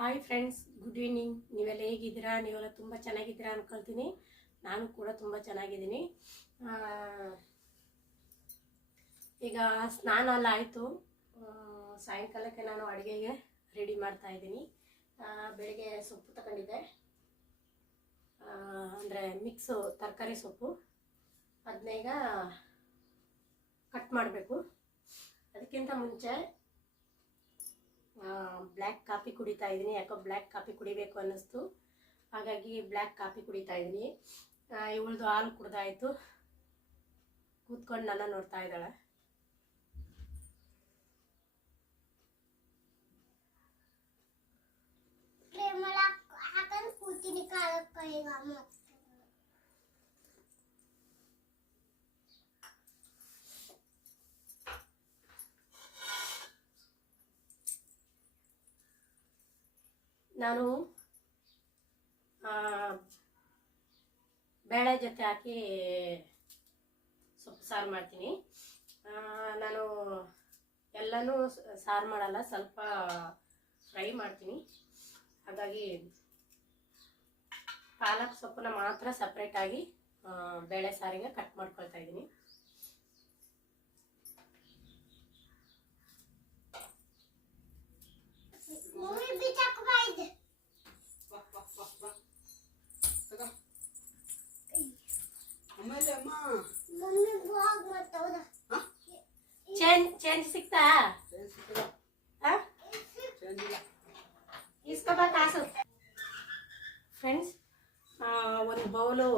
Hi friends, good evening. ನೀವೆಲ್ಲ ಹೇಗಿದ್ದೀರಾ? ನೀವೆಲ್ಲ ತುಂಬ ಚೆನ್ನಾಗಿದ್ದೀರಾ ಅನ್ಕೊಳ್ತೀನಿ. ನಾನು ಕೂಡ ತುಂಬ ಚೆನ್ನಾಗಿದ್ದೀನಿ. ಈಗ ಸ್ನಾನ ಎಲ್ಲ ಆಯಿತು. ಸಾಯಂಕಾಲಕ್ಕೆ ನಾನು ಅಡುಗೆಗೆ ರೆಡಿ ಮಾಡ್ತಾ ಇದ್ದೀನಿ. ಬೆಳಿಗ್ಗೆ ಸೊಪ್ಪು ತಗೊಂಡಿದ್ದೆ, ಅಂದರೆ ಮಿಕ್ಸು ತರಕಾರಿ ಸೊಪ್ಪು. ಅದನ್ನ ಈಗ ಕಟ್ ಮಾಡಬೇಕು. ಅದಕ್ಕಿಂತ ಮುಂಚೆ ಬ್ಲ್ಯಾಕ್ ಕಾಫಿ ಕುಡಿತಾ ಇದ್ದೀನಿ. ಯಾಕೋ ಬ್ಲ್ಯಾಕ್ ಕಾಫಿ ಕುಡಿಬೇಕು ಅನ್ನಿಸ್ತು, ಹಾಗಾಗಿ ಬ್ಲ್ಯಾಕ್ ಕಾಫಿ ಕುಡಿತಾ ಇದ್ದೀನಿ. ಇವಳದು ಹಾಲು ಕುಡ್ದಾಯಿತು, ಕೂತ್ಕೊಂಡು ನನ್ನ ನೋಡ್ತಾ ಇದ್ದಾಳೆ. ನಾನು ಬೇಳೆ ಜೊತೆ ಹಾಕಿ ಸೊಪ್ಪು ಸಾರು ಮಾಡ್ತೀನಿ. ನಾನು ಎಲ್ಲನೂ ಸಾರು ಮಾಡಲ್ಲ, ಸ್ವಲ್ಪ ಫ್ರೈ ಮಾಡ್ತೀನಿ. ಹಾಗಾಗಿ ಪಾಲಕ್ ಸೊಪ್ಪನ್ನ ಮಾತ್ರ ಸಪ್ರೇಟಾಗಿ ಬೇಳೆ ಸಾರಿಗೆ ಕಟ್ ಮಾಡ್ಕೊಳ್ತಾ ಇದ್ದೀನಿ. ಚೇಂಜ್ ಸಿಗ್ತಾ? ಇಸ್ಕೊಬಾ ಕಾಸು. ಫ್ರೆಂಡ್ಸ್, ಒಂದು ಬೌಲು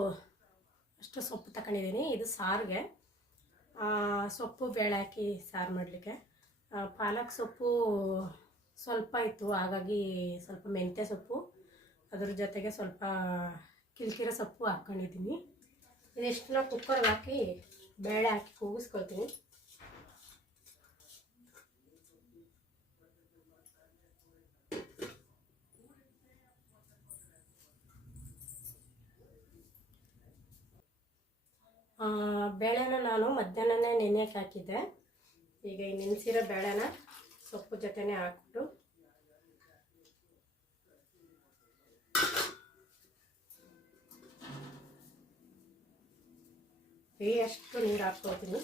ಅಷ್ಟು ಸೊಪ್ಪು ತಗೊಂಡಿದ್ದೀನಿ. ಇದು ಸಾರಿಗೆ, ಸೊಪ್ಪು ಬೇಳೆ ಹಾಕಿ ಸಾರು ಮಾಡಲಿಕ್ಕೆ. ಪಾಲಕ್ ಸೊಪ್ಪು ಸ್ವಲ್ಪ ಇತ್ತು, ಹಾಗಾಗಿ ಸ್ವಲ್ಪ ಮೆಂತ್ಯ ಸೊಪ್ಪು, ಅದ್ರ ಜೊತೆಗೆ ಸ್ವಲ್ಪ ಕಿಲ್ಕಿರೋ ಸೊಪ್ಪು ಹಾಕ್ಕೊಂಡಿದ್ದೀನಿ. ಇದೆಷ್ಟನ್ನ ಕುಕ್ಕರ್ಗೆ ಹಾಕಿ ಬೇಳೆ ಹಾಕಿ ಕೂಗಿಸ್ಕೊಳ್ತೀನಿ. ಬೇಳೆನ ನಾನು ಮಧ್ಯಾಹ್ನನೇ ನೆನೆಯಕ್ಕೆ ಹಾಕಿದ್ದೆ. ಈಗ ಈ ನೆನೆಸಿರೋ ಬೇಳೆನ ಸೊಪ್ಪು ಜೊತೆನೇ ಹಾಕ್ಬಿಟ್ಟು ಅಷ್ಟು ನೀರು ಹಾಕ್ಕೊಳ್ತೀನಿ.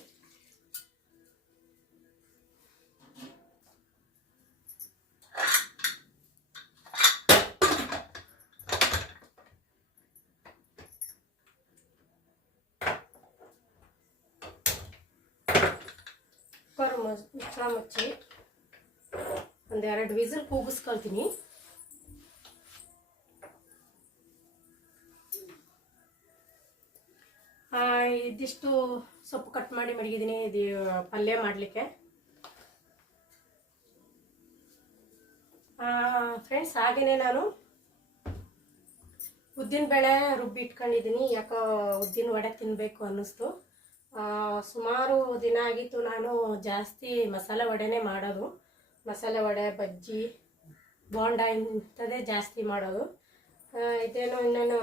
ಕುಕ್ಕರ್ ಮುಚ್ಚಿ ಒಂದೆರಡು ವಿಸಿಲ್ ಕೂಗಿಸ್ಕೊಳ್ತೀನಿ. ಇದಿಷ್ಟು ಸೊಪ್ಪು ಕಟ್ ಮಾಡಿ ಮಡಗಿದ್ದೀನಿ, ಇದು ಪಲ್ಯ ಮಾಡಲಿಕ್ಕೆ. ಫ್ರೆಂಡ್ಸ್, ಹಾಗೆಯೇ ನಾನು ಉದ್ದಿನ ಬೇಳೆ ರುಬ್ಬಿ ಇಟ್ಕೊಂಡಿದ್ದೀನಿ. ಯಾಕೋ ಉದ್ದಿನ ವಡೆ ತಿನ್ನಬೇಕು ಅನ್ನಿಸ್ತು. ಸುಮಾರು ದಿನ ಆಗಿತ್ತು ನಾನು ಜಾಸ್ತಿ ಮಸಾಲೆ ವಡೆನೇ ಮಾಡೋದು. ಮಸಾಲೆ ವಡೆ, ಬಜ್ಜಿ, ಬೋಂಡ ಇಂಥದ್ದೇ ಜಾಸ್ತಿ ಮಾಡೋದು. ಇದೇನೋ ಇನ್ನೇನು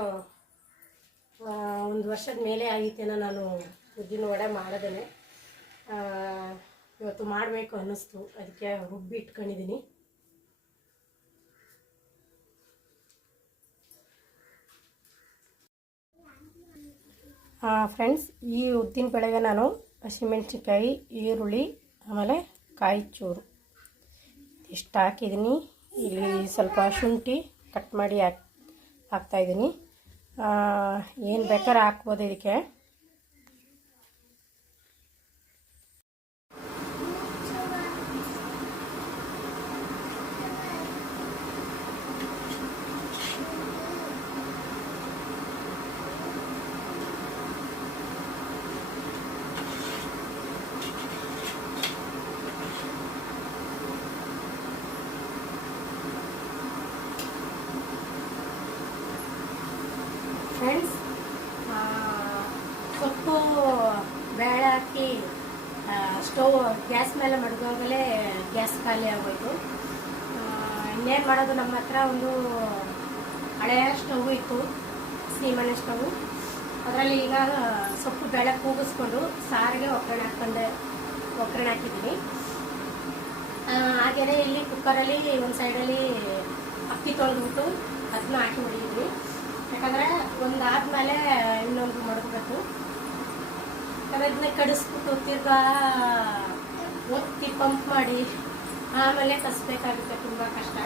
ಒಂದು ವರ್ಷದ ಮೇಲೆ ಆಗಿತ್ತೇನೋ ನಾನು ಉದ್ದಿನ ವಡೆ ಮಾಡೋದೇ. ಇವತ್ತು ಮಾಡಬೇಕು ಅನ್ನಿಸ್ತು, ಅದಕ್ಕೆ ರುಬ್ಬಿ ಇಟ್ಕೊಂಡಿದ್ದೀನಿ. ಫ್ರೆಂಡ್ಸ್, ಈ ಉದ್ದಿನ ಬೇಳೆಗೆ ನಾನು ಹಸಿಮೆಣಸಿನ್ಕಾಯಿ, ಈರುಳ್ಳಿ, ಆಮೇಲೆ ಕಾಯಿ ಚೂರು ಇಷ್ಟು ಹಾಕಿದ್ದೀನಿ. ಇಲ್ಲಿ ಸ್ವಲ್ಪ ಶುಂಠಿ ಕಟ್ ಮಾಡಿ ಹಾಕ್ತಾಯಿದ್ದೀನಿ. ಏನು ಬೇಕಾದ್ರೆ ಹಾಕ್ಬೋದು ಇದಕ್ಕೆ. ಫ್ರೆಂಡ್ಸ್, ಸೊಪ್ಪು ಬೇಳೆ ಹಾಕಿ ಸ್ಟವ್ ಗ್ಯಾಸ್ ಮೇಲೆ ಮಡಗುವಾಗಲೇ ಗ್ಯಾಸ್ ಖಾಲಿ ಆಗೋಯ್ತು. ಇನ್ನೇನು ಮಾಡೋದು, ನಮ್ಮ ಹತ್ರ ಒಂದು ಹಳೆಯ ಸ್ಟವ್ ಇತ್ತು, ಸೀಮೆಣ್ಣೆ ಸ್ಟವ್. ಅದರಲ್ಲಿ ಈಗ ಸೊಪ್ಪು ಬೇಳೆ ಕೂಗಿಸ್ಕೊಂಡು ಸಾರಿಗೆ ಒಗ್ಗರಣೆ ಹಾಕಿದ್ದೀನಿ. ಹಾಗೆಯೇ ಇಲ್ಲಿ ಕುಕ್ಕರಲ್ಲಿ ಒಂದು ಸೈಡಲ್ಲಿ ಅಕ್ಕಿ ತೊಳೆದ್ಬಿಟ್ಟು ಅದನ್ನ ಹಾಕಿ ಹೊಡಿದ್ವಿ. ಯಾಕಂದರೆ ಒಂದಾದ್ಮೇಲೆ ಇನ್ನೊಂದು ಮಡಗಬೇಕು. ಯಾಕಂದರೆ ಇದನ್ನ ಕಡಿಸ್ಬಿಟ್ಟು ತಿರ್ಗಾ ಒತ್ತಿ ಪಂಪ್ ಮಾಡಿ ಆಮೇಲೆ ಕಸಬೇಕಾಗುತ್ತೆ, ತುಂಬ ಕಷ್ಟ.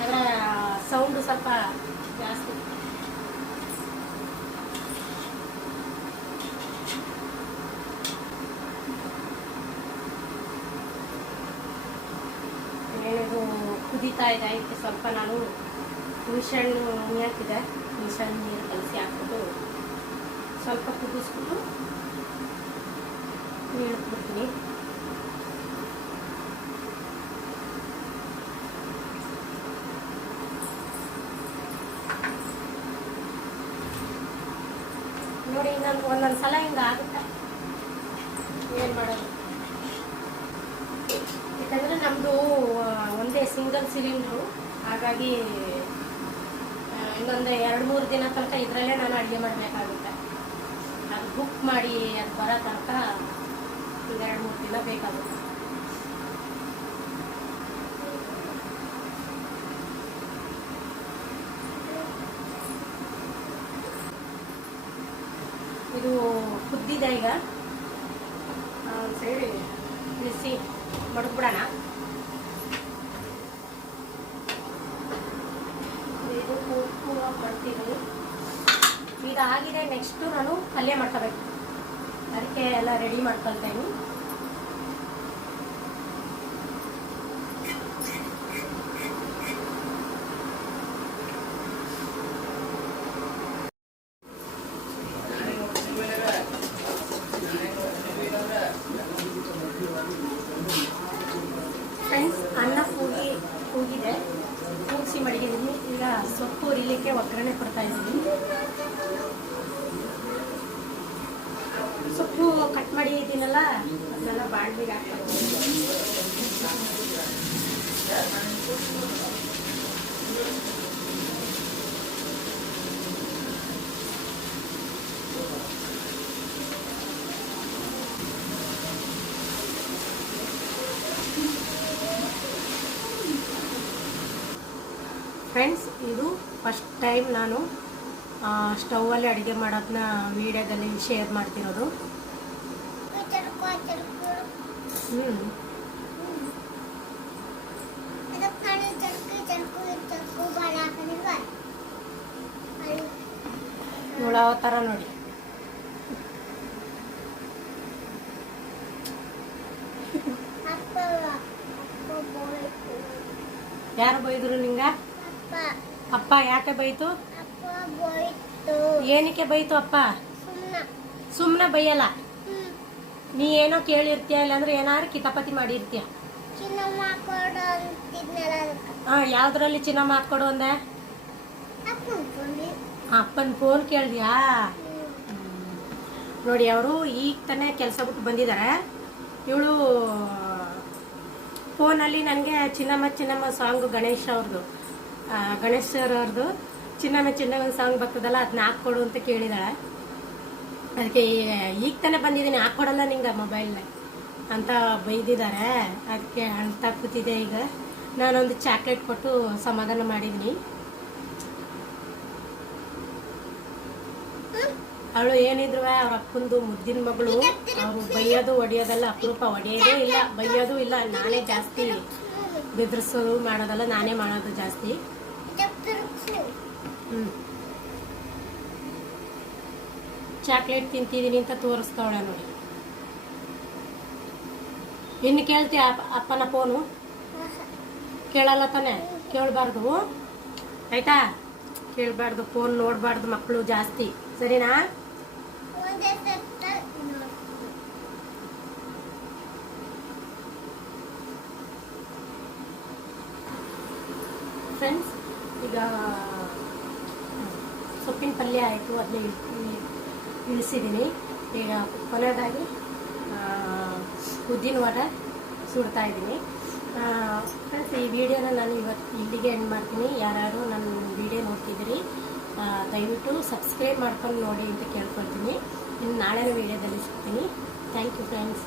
ಅದರ ಸೌಂಡು ಸ್ವಲ್ಪ ಜಾಸ್ತಿ. ಏನಿದು ಕುದೀತಾ ಇದೆ. ಇದಕ್ಕೆ ಸ್ವಲ್ಪ ನಾನು ಹುಣಸೆಹಣ್ಣು ಹಾಕಿದೆ, ಹುಣಸೆಹಣ್ಣು ನೀರು ಕಲಸಿ ಹಾಕ್ಬಿಟ್ಟು ಸ್ವಲ್ಪ ಕುದಿಸ್ಬಿಟ್ಟು ಇಳಿದ್ಬಿಡ್ತೀನಿ. ನೋಡಿ ಒಂದೊಂದು ಸಲ ಹಿಂಗೆ ಆಗುತ್ತೆ, ಏನು ಮಾಡೋದು. ಯಾಕಂದರೆ ನಮ್ಮದು ಒಂದೇ ಸಿಂಗಲ್ ಸಿಲಿಂಡ್ರು, ಹಾಗಾಗಿ ಇನ್ನೊಂದು 2-3 ದಿನ ತನಕ ಇದರಲ್ಲೇ ನಾನು ಅಡುಗೆ ಮಾಡಬೇಕಾಗುತ್ತೆ. ಅದು ಬುಕ್ ಮಾಡಿ ಅದು ಬರೋ ತನಕ 2-3 ದಿನ ಬೇಕಾಗುತ್ತೆ. ಇದು ಕುದ್ದಿದೆ. ಈಗ ಒಂದು ಸೈಡ್ ಇಳಿಸಿ ಮಡಗ್ಬಿಡೋಣ. ಇದು ಉಪ್ಪು ಮಾಡ್ತೀನಿ. ಈಗ ಆಗಿದೆ. ನೆಕ್ಸ್ಟು ನಾನು ಪಲ್ಯ ಮಾಡ್ಕೋಬೇಕು, ಅದಕ್ಕೆ ಎಲ್ಲ ರೆಡಿ ಮಾಡ್ಕೊಳ್ತೀನಿ. ಫ್ರೆಂಡ್ಸ್, ಅನ್ನ ಕೂಗಿದೆ, ಕೂಗಿಸಿ ಮಡಗಿದ್ದೀನಿ. ಈಗ ಸೊಪ್ಪು ಹುರಿಲಿಕ್ಕೆ ಒಗ್ಗರಣೆ ಕೊಡ್ತಾ ಇದ್ದೀನಿ. ಸೊಪ್ಪು ಕಟ್ ಮಾಡಿದ್ದೀನಲ್ಲ, ಅದನ್ನೆಲ್ಲ ಬಾಣಲಿಗೆ ಹಾಕ್ತಾ ಇದ್ದೀನಿ. ಫ್ರೆಂಡ್ಸ್, ಇದು ಫಸ್ಟ್ ಟೈಮ್ ನಾನು ಸ್ಟೌವಲ್ಲಿ ಅಡುಗೆ ಮಾಡೋದನ್ನ ವಿಡಿಯೋದಲ್ಲಿ ಶೇರ್ ಮಾಡ್ತಿರೋದು. ನೋಡೋ ಥರ ನೋಡಿ. ಯಾರು ಬೈದ್ರು ನಿಂಗ? ಅಪ್ಪ ಯಾಕೆ ಬೈತು? ಏನಕ್ಕೆ ಬೈತು ಅಪ್ಪ? ಸುಮ್ಮನೆ ಬೈಯಲ್ಲ. ನೀ ಏನೋ ಕೇಳಿರ್ತೀಯ, ಇಲ್ಲಾಂದ್ರೆ ಏನಾರು ಕಿತಾಪತಿ ಮಾಡಿರ್ತೀಯ. ಯಾವ್ದ್ರಲ್ಲಿ ಚಿನ್ನ ಮಾತ್ಕೊಡು ಅಂದೆ? ಅಪ್ಪನ ಫೋನ್ ಕೇಳಿದ್ಯಾ? ನೋಡಿ, ಅವರು ಈಗ ತಾನೇ ಕೆಲಸ ಬಿಟ್ಟು ಬಂದಿದ್ದಾರೆ. ಇವಳು ಫೋನಲ್ಲಿ ನನಗೆ ಚಿನ್ನಮ್ಮ ಸಾಂಗು ಗಣೇಶ್ ಸರ್ ಅವ್ರದ್ದು ಚಿನ್ನಮ್ಮ ಸಾಂಗ್ ಬರ್ತದಲ್ಲ, ಅದನ್ನ ಹಾಕ್ಕೊಡು ಅಂತ ಕೇಳಿದಾಳೆ. ಅದಕ್ಕೆ ಈಗ ತಾನೇ ಬಂದಿದ್ದೀನಿ, ಹಾಕ್ಕೊಡಲ್ಲ ನಿಂಗೆ ಮೊಬೈಲ್ನ ಅಂತ ಬೈದಿದ್ದಾರೆ. ಅದಕ್ಕೆ ಅಳ್ತಾ ಕೂತಿದೆ. ಈಗ ನಾನೊಂದು ಚಾಕ್ಲೇಟ್ ಕೊಟ್ಟು ಸಮಾಧಾನ ಮಾಡಿದ್ದೀನಿ. ಅವಳು ಏನಿದ್ರು ಅವ್ರ ಅಪ್ಪಂದು ಮುದ್ದಿನ ಮಗಳು. ಅವರು ಬೈಯೋದು ಹೊಡಿಯೋದೆಲ್ಲ ಅಪರೂಪ. ಹೊಡೆಯೋದೇ ಇಲ್ಲ, ಬೈಯೋದು ಇಲ್ಲ. ನಾನೇ ಜಾಸ್ತಿ ಬೆದರಿಸೋದು ಮಾಡೋದಲ್ಲ, ನಾನೇ ಮಾಡೋದು ಜಾಸ್ತಿ. ಚಾಕ್ಲೇಟ್ ತಿಂತಿದ್ದೀನಿ ಅಂತ ತೋರಿಸ್ತಾವಳೆ ನೋಡಿ. ಇನ್ನು ಕೇಳ್ತೀಯ ಅಪ್ಪನ ಫೋನು? ಕೇಳಲ್ಲ ತಾನೆ? ಕೇಳಬಾರ್ದು, ಆಯ್ತಾ? ಕೇಳಬಾರ್ದು, ಫೋನ್ ನೋಡಬಾರ್ದು ಮಕ್ಕಳು ಜಾಸ್ತಿ, ಸರಿನಾ? ಫ್ರೆಂಡ್ಸ್, ಈಗ ಸೊಪ್ಪಿನ ಪಲ್ಯ ಆಯಿತು, ಅದನ್ನ ಇಳಿಸಿದ್ದೀನಿ. ಈಗ ಕೊನೆಯದಾಗಿ ಉದ್ದಿನ ವಡೆ ಸುಡ್ತಾ ಇದ್ದೀನಿ. ಫ್ರೆಂಡ್ಸ್, ಈ ವಿಡಿಯೋನ ನಾನು ಇವತ್ತು ಇಲ್ಲಿಗೆ ಎಂಡ್ ಮಾಡ್ತೀನಿ. ಯಾರ್ಯಾರು ನನ್ನ ವಿಡಿಯೋ ನೋಡ್ತಿದ್ದೀರಿ ದಯವಿಟ್ಟು ಸಬ್ಸ್ಕ್ರೈಬ್ ಮಾಡ್ಕೊಂಡು ನೋಡಿ ಅಂತ ಕೇಳ್ಕೊಳ್ತೀನಿ. ಇನ್ನು ನಾಳೆ ವೀಡಿಯೋದಲ್ಲಿ ಸಿಗ್ತೀನಿ. Thank you friends.